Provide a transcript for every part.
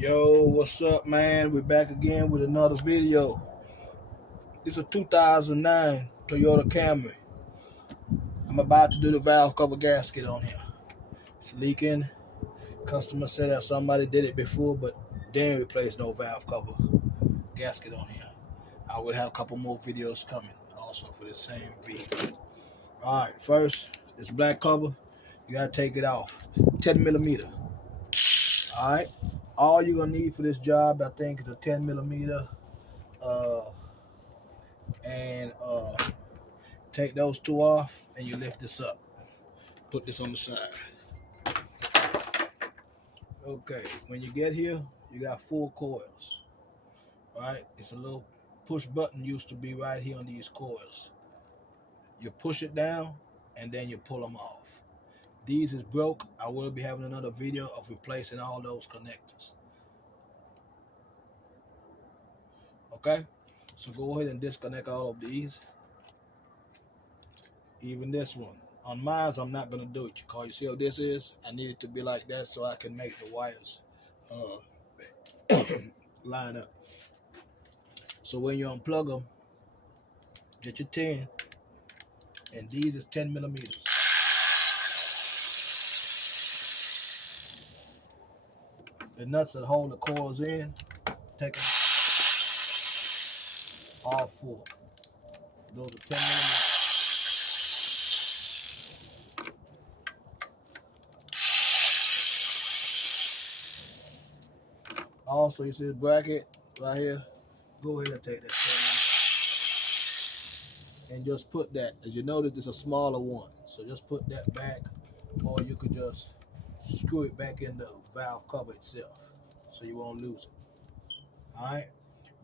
Yo, what's up, man? We're back again with another video. This is a 2009 Toyota Camry. I'm about to do the valve cover gasket on here. It's leaking. Customer said that somebody did it before, but they didn't replace no valve cover gasket on here. I will have a couple more videos coming also for the same vehicle. All right, first, this black cover, you gotta take it off. 10 millimeter. All right. All you're gonna need for this job, I think, is a 10 millimeter. And take those two off, and you lift this up. Put this on the side. Okay, when you get here, you got 4 coils. Right? It's a little push button used to be right here on these coils. You push it down, and then you pull them off. These is broke. I will be having another video of replacing all those connectors. Okay, so go ahead and disconnect all of these. Even this one. On mine, I'm not going to do it. Because you see how this is? I need it to be like that so I can make the wires line up. So when you unplug them, get your 10. And these is 10 millimeters. The nuts that hold the coils in, take them all 4. Those are 10 millimeters. Also, you see this bracket right here? Go ahead and take that 10 and just put that. As you notice, it's a smaller one. So just put that back, or you could just screw it back in the valve cover itself so you won't lose it. Alright?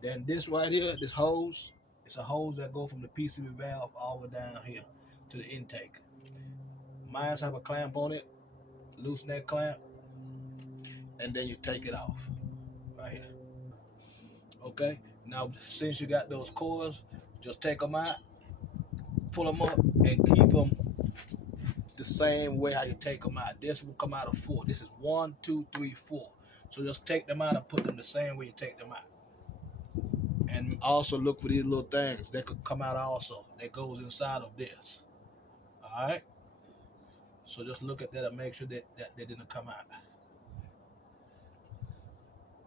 Then this right here, this hose, it's a hose that go from the PCB valve all the way down here to the intake. Mine have a clamp on it. Loosen that clamp, and then you take it off right here. Okay, now since you got those coils, just take them out, pull them up, and keep them the same way how you take them out. This will come out of 4. This is 1, 2, 3, 4. So just take them out and put them the same way you take them out. And also look for these little things that could come out also. That goes inside of this. All right. So just look at that and make sure that they didn't come out.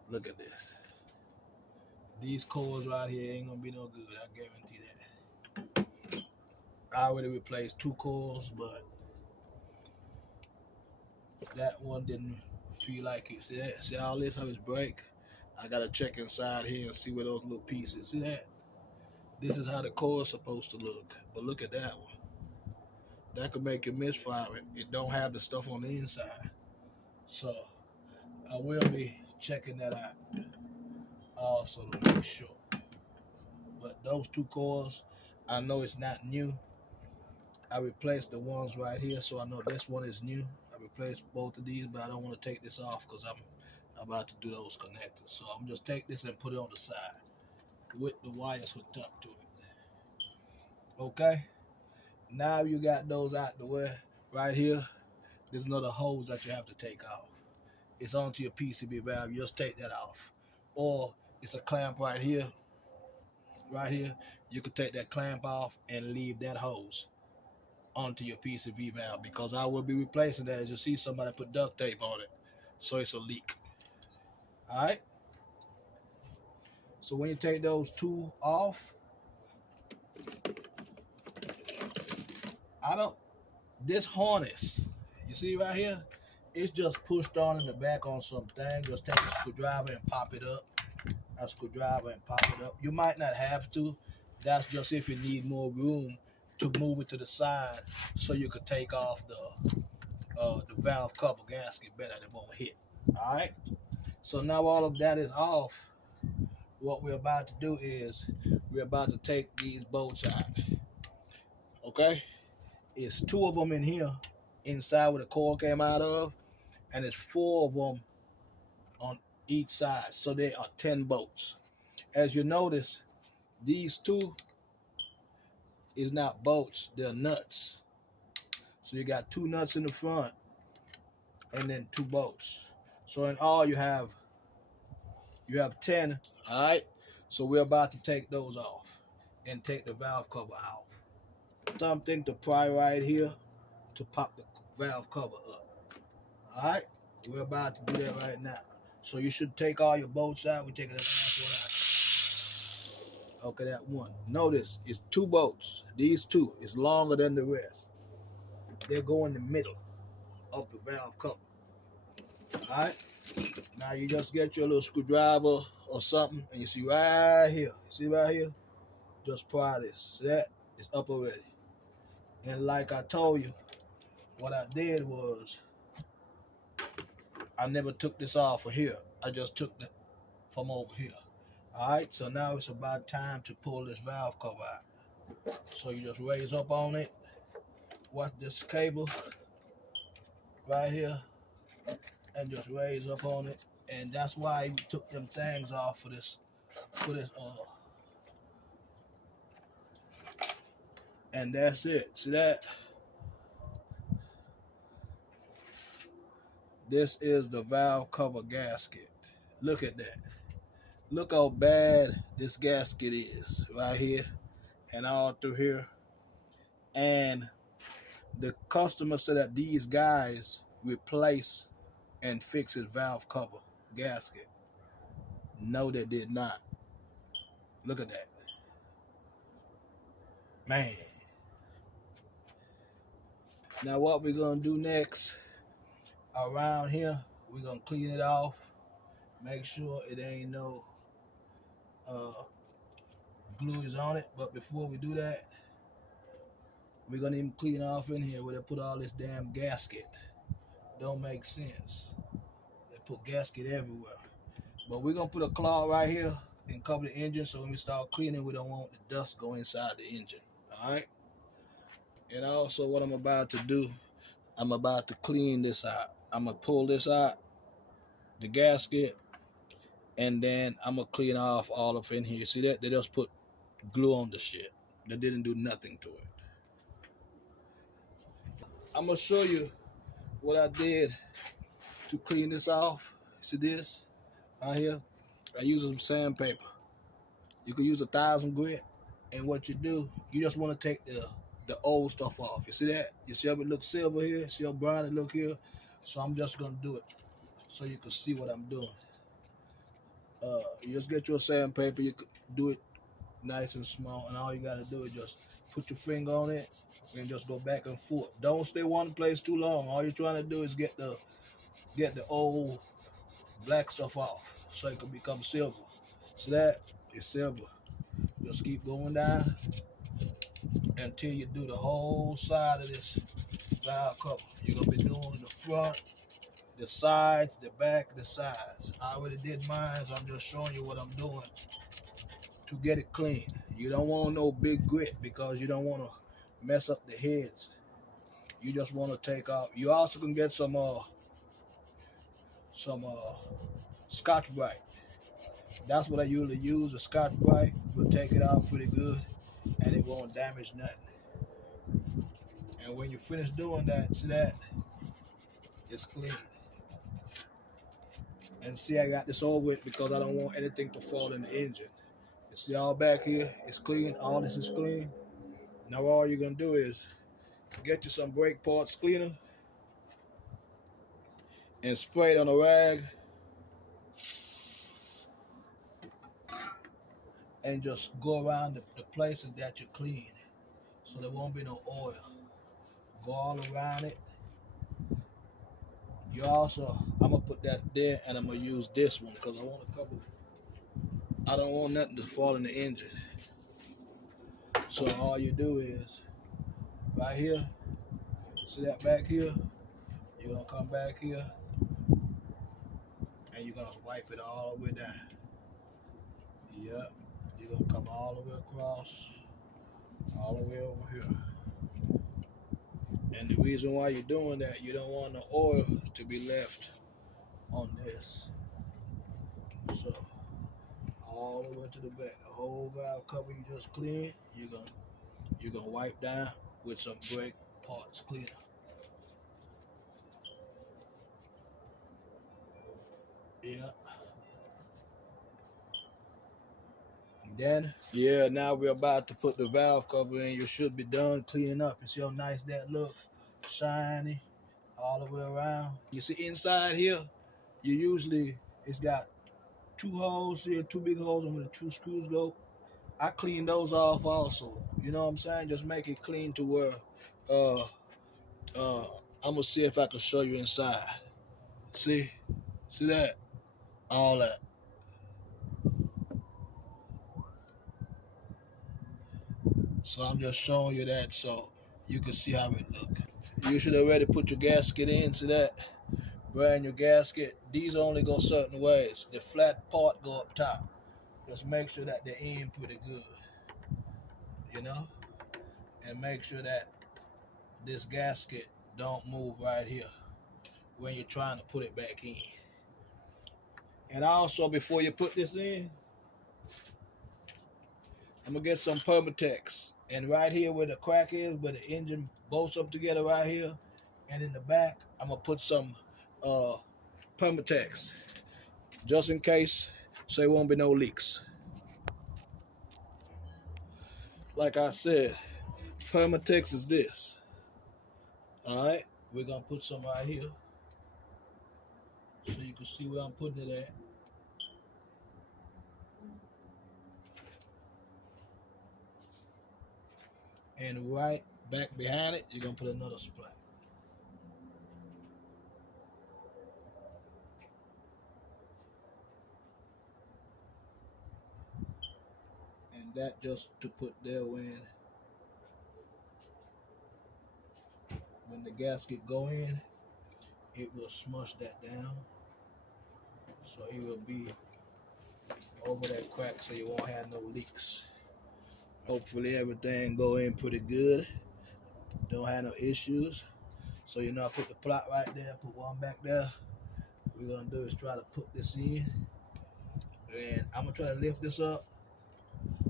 Look at this. These coils right here ain't gonna be no good. I guarantee that. I already replaced 2 coils, but that one didn't feel like it. See that? See all this how it's break? I gotta check inside here and see where those little pieces. See that? This is how the coil is supposed to look. But look at that one. That could make it misfire. It don't have the stuff on the inside. So I will be checking that out also to make sure. But those 2 coils, I know it's not new. I replaced the ones right here, so I know this one is new. I replaced both of these, but I don't want to take this off because I'm about to do those connectors. So I'm just take this and put it on the side with the wires hooked up to it. Okay, now you got those out the way. Right here, there's another hose that you have to take off. It's onto your PCB valve. You just take that off. Or it's a clamp right here. Right here, you could take that clamp off and leave that hose onto your PCB valve, because I will be replacing that. As you see, somebody put duct tape on it, so it's a leak. All right. So when you take those 2 off, this harness, you see right here, it's just pushed on in the back on something. Just take a screwdriver and pop it up. A screwdriver and pop it up. You might not have to. That's just if you need more room to move it to the side so you could take off the valve cover gasket better and it won't hit. All right. So now all of that is off. What we're about to do is we're about to take these bolts out. Okay. It's 2 of them in here inside where the coil came out of, and it's 4 of them on each side. So there are 10 bolts. As you notice, these 2 is not bolts, they're nuts. So you got 2 nuts in the front and then 2 bolts. So in all you have You have 10, all right? So we're about to take those off and take the valve cover out. Something to pry right here to pop the valve cover up, all right? We're about to do that right now. So you should take all your bolts out. We're taking the last one out. Okay, that one. Notice it's 2 bolts. These 2 is longer than the rest. They go in the middle of the valve cover. All right. Now you just get your little screwdriver or something, and you see right here. See right here? Just pry this. See that? It's up already. And like I told you, what I did was I never took this off of here. I just took it from over here. All right. So now it's about time to pull this valve cover out. So you just raise up on it. Watch this cable right here, and just raise up on it. And that's why we took them things off for this. And that's it. See that? This is the valve cover gasket. Look at that. Look how bad this gasket is right here and all through here. And the customer said that these guys replace and fix his valve cover gasket. No, they did not. Look at that. Man. Now what we're going to do next, around here, we're going to clean it off. Make sure it ain't no glue is on it. But before we do that, we're going to even clean off in here where they put all this damn gasket. Don't make sense. They put gasket everywhere. But we're going to put a cloth right here and cover the engine, so when we start cleaning, we don't want the dust go inside the engine. All right? And also what I'm about to do, I'm about to clean this out. I'm going to pull this out, the gasket, and then I'm going to clean off all of in here. See that? They just put glue on the shit. They didn't do nothing to it. I'm going to show you what I did to clean this off. See this right here? I use some sandpaper. You can use 1,000 grit. And what you do, you just want to take the old stuff off. You see that? You see how it looks silver here? See how brown it look here? So I'm just going to do it so you can see what I'm doing. You just get your sandpaper. You can do it nice and small. And all you got to do is just put your finger on it and just go back and forth. Don't stay one place too long. All you're trying to do is get the old black stuff off so it can become silver. So that is silver. Just keep going down until you do the whole side of this valve cover. You're going to be doing the front, the sides, the back, the sides. I already did mine, so I'm just showing you what I'm doing to get it clean. You don't want no big grit because you don't want to mess up the heads. You just want to take off. You also can get some Scotch-Brite. That's what I usually use. A Scotch-Brite will take it out pretty good and it won't damage nothing. And when you finish doing that, see that? It's clean. And see, I got this over with because I don't want anything to fall in the engine. You see all back here, it's clean. All this is clean. Now all you're going to do is get you some brake parts cleaner and spray it on a rag and just go around the places that you clean so there won't be no oil. Go all around it. You also, I'm going to put that there and I'm going to use this one because I want to cover it. I don't want nothing to fall in the engine. So all you do is right here, see that back here? You're going to come back here and you're going to wipe it all the way down. Yep. You're going to come all the way across, all the way over here. And the reason why you're doing that, you don't want the oil to be left on this. So all the way to the back, the whole valve cover you just cleaned, you're gonna wipe down with some brake parts cleaner. Yeah. Then, yeah, now we're about to put the valve cover in. You should be done cleaning up. You see how nice that look? Shiny all the way around. You see inside here, it's got 2 holes here, 2 big holes, and where the 2 screws go. I clean those off also. You know what I'm saying? Just make it clean to where, I'm gonna see if I can show you inside. See that? All that. So I'm just showing you that so you can see how it look. You should already put your gasket in. See that? Brand new gasket. These only go certain ways. The flat part go up top. Just make sure that the end pretty good. You know? And make sure that this gasket don't move right here when you're trying to put it back in. And also, before you put this in, I'm gonna get some Permatex. And right here where the crack is, where the engine bolts up together right here, and in the back, I'm gonna put some Permatex, just in case, so there won't be no leaks. Like I said, Permatex is this. All right, we're gonna put some right here, so you can see where I'm putting it at. And right back behind it, you're gonna put another splat. And that just to put there when the gasket go in, it will smush that down. So it will be over that crack so you won't have no leaks. Hopefully everything go in pretty good. Don't have no issues. So I put the plot right there, put one back there. What we're gonna do is try to put this in. And I'm gonna try to lift this up.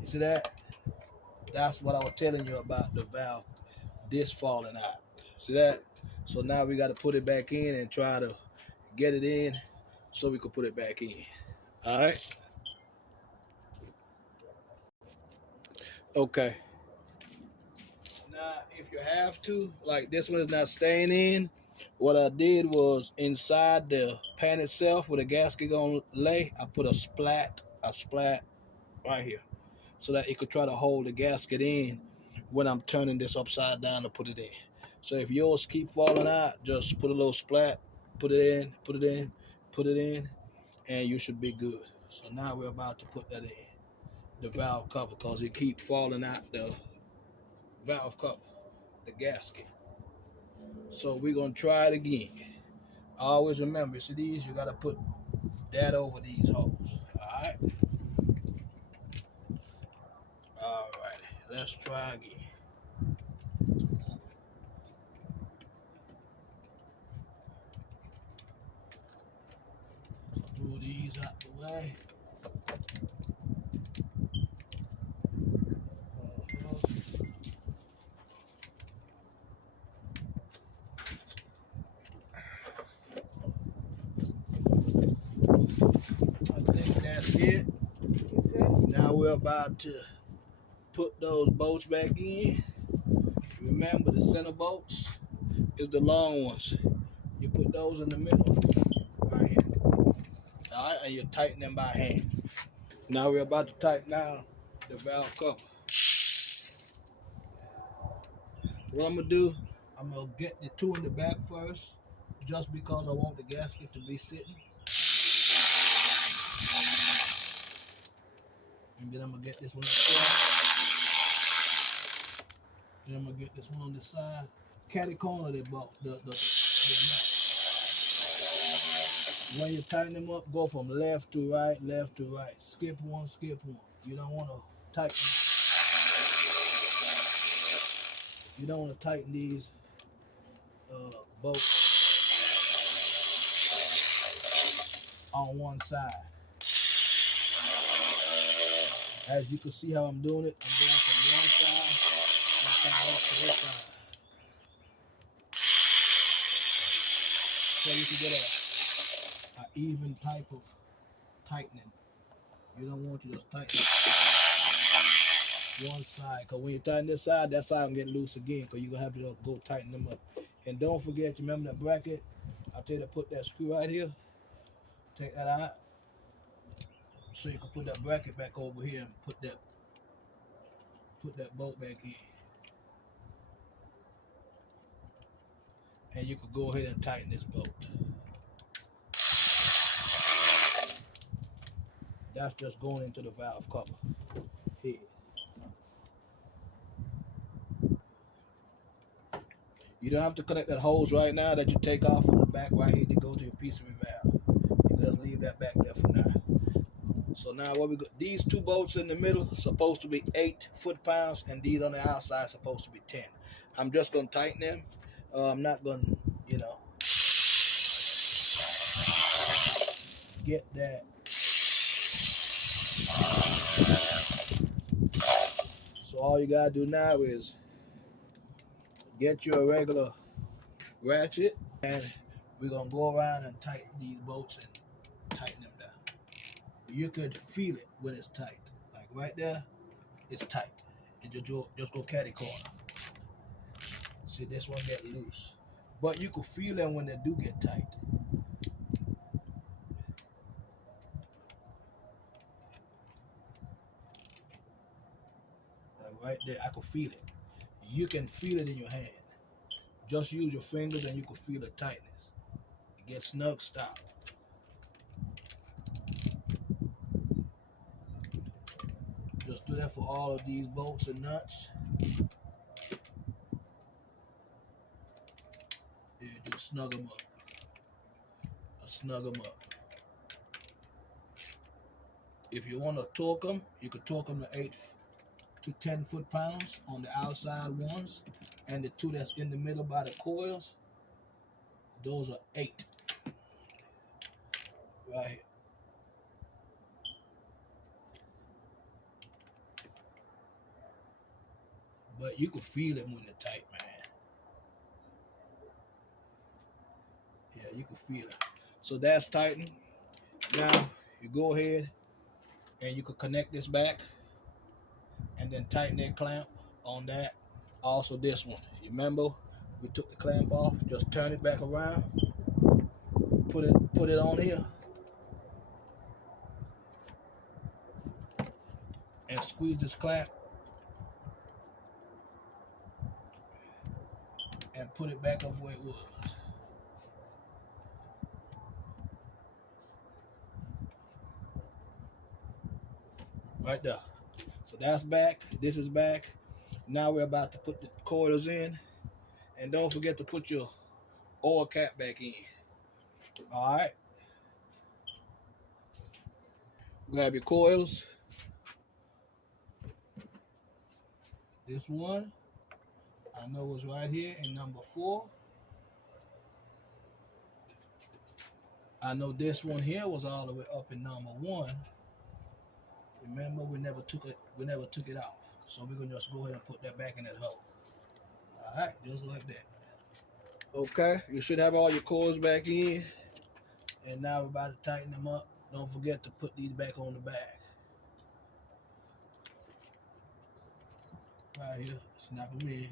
You see that? That's what I was telling you about the valve disc falling out. See that? So now we gotta put it back in and try to get it in so we can put it back in. Alright? Okay. Now, if you have to, like this one is not staying in, what I did was inside the pan itself where the gasket gonna lay, I put a splat right here so that it could try to hold the gasket in when I'm turning this upside down to put it in. So if yours keep falling out, just put a little splat, put it in, and you should be good. So now we're about to put that in, the valve cover, because it keep falling out the valve cover, the gasket. So we're gonna try it again. Always remember, see these, you gotta put that over these holes. Alright? Alright, let's try again. Move these out the way. I think that's it. Now we're about to put those bolts back in. Remember, the center bolts is the long ones. You put those in the middle, right here. All right, and you tighten them by hand. Now we're about to tighten down the valve cover. What I'm gonna do, I'm gonna get the 2 in the back first, just because I want the gasket to be sitting. And then I'm gonna get this one up there. Then I'm gonna get this one on the side. Catty corner the bolt, the nut. When you tighten them up, go from left to right, left to right. Skip one, skip one. You don't want to tighten. You don't want to tighten these bolts on one side. As you can see how I'm doing it, I'm going from one side and come up to this side. So you can get an even type of tightening. You don't want to just tighten it one side, because when you tighten this side, that side will get loose again, because you're going to have to go tighten them up. And don't forget, you remember that bracket? I'll tell you to put that screw right here. Take that out. So you can put that bracket back over here and put that bolt back in. And you can go ahead and tighten this bolt. That's just going into the valve cover head. You don't have to connect that hose right now that you take off from the back right here to go to your PCV valve. You can just leave that back there for now. So now what we got, these two bolts in the middle supposed to be 8 foot-pounds, and these on the outside supposed to be 10. I'm just gonna tighten them. I'm not gonna, get that. So all you gotta do now is get your regular ratchet, and we're gonna go around and tighten these bolts and tighten them down. You could feel it when it's tight. Like right there, it's tight. And just go catty corner. See, this one get loose. But you can feel them when they do get tight. Like right there, I can feel it. You can feel it in your hand. Just use your fingers and you can feel the tightness. It gets snug, stop. Just do that for all of these bolts and nuts. Yeah, just snug them up. Snug them up. If you want to torque them, you can torque them to 8 to 10 foot-pounds on the outside ones, and the two that's in the middle by the coils, those are 8. Right here. But you can feel it when they're tight, man. Yeah, you can feel it. So that's tightened. Now you go ahead and you can connect this back and then tighten that clamp on that. Also this one. You remember we took the clamp off, just turn it back around, put it on here, and squeeze this clamp and put it back up where it was. Right there. So that's back. This is back. Now we're about to put the coils in. And don't forget to put your oil cap back in. Alright. Grab your coils. This one, I know it's right here in number 4. I know this one here was all the way up in number 1. Remember, we never took it off. So we're gonna just go ahead and put that back in that hole. Alright, just like that. Okay, you should have all your coils back in. And now we're about to tighten them up. Don't forget to put these back on the back. Right here, snap them in.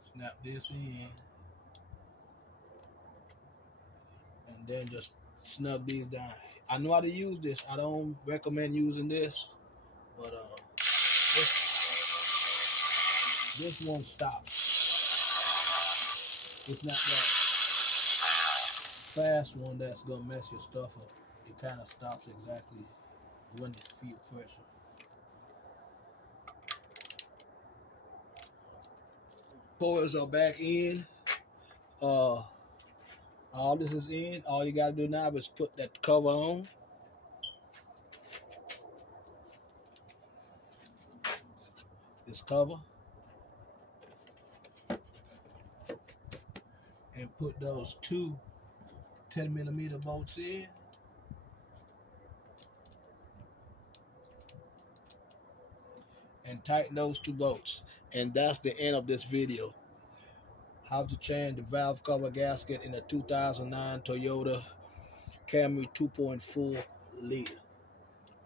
Snap this in. And then just snug these down. I know how to use this. I don't recommend using this, but this one stops. It's not that fast one that's gonna mess your stuff up. It kind of stops exactly when it feels pressure. Coils are back in. All this is in. All you gotta do now is put that cover on. This cover. And put those 2 10mm bolts in. And tighten those 2 bolts. And that's the end of this video. How to change the valve cover gasket in a 2009 Toyota Camry 2.4 liter.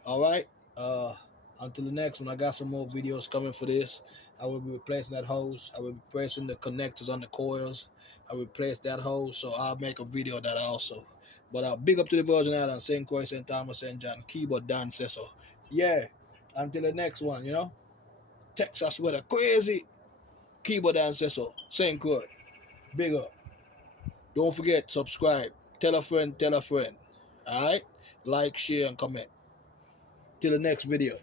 All right. Until the next one, I got some more videos coming for this. I will be replacing that hose. I will be replacing the connectors on the coils. I will replace that hose, so I'll make a video of that also. But big up to the Virgin Islands, St. Croix, St. Thomas, St. John, keyboard Dan says so. Yeah, until the next one, Texas weather crazy. Keyboard Dan says so. St. Croix, big up. Don't forget, subscribe. Tell a friend, tell a friend. Alright? Like, share, and comment. Till the next video.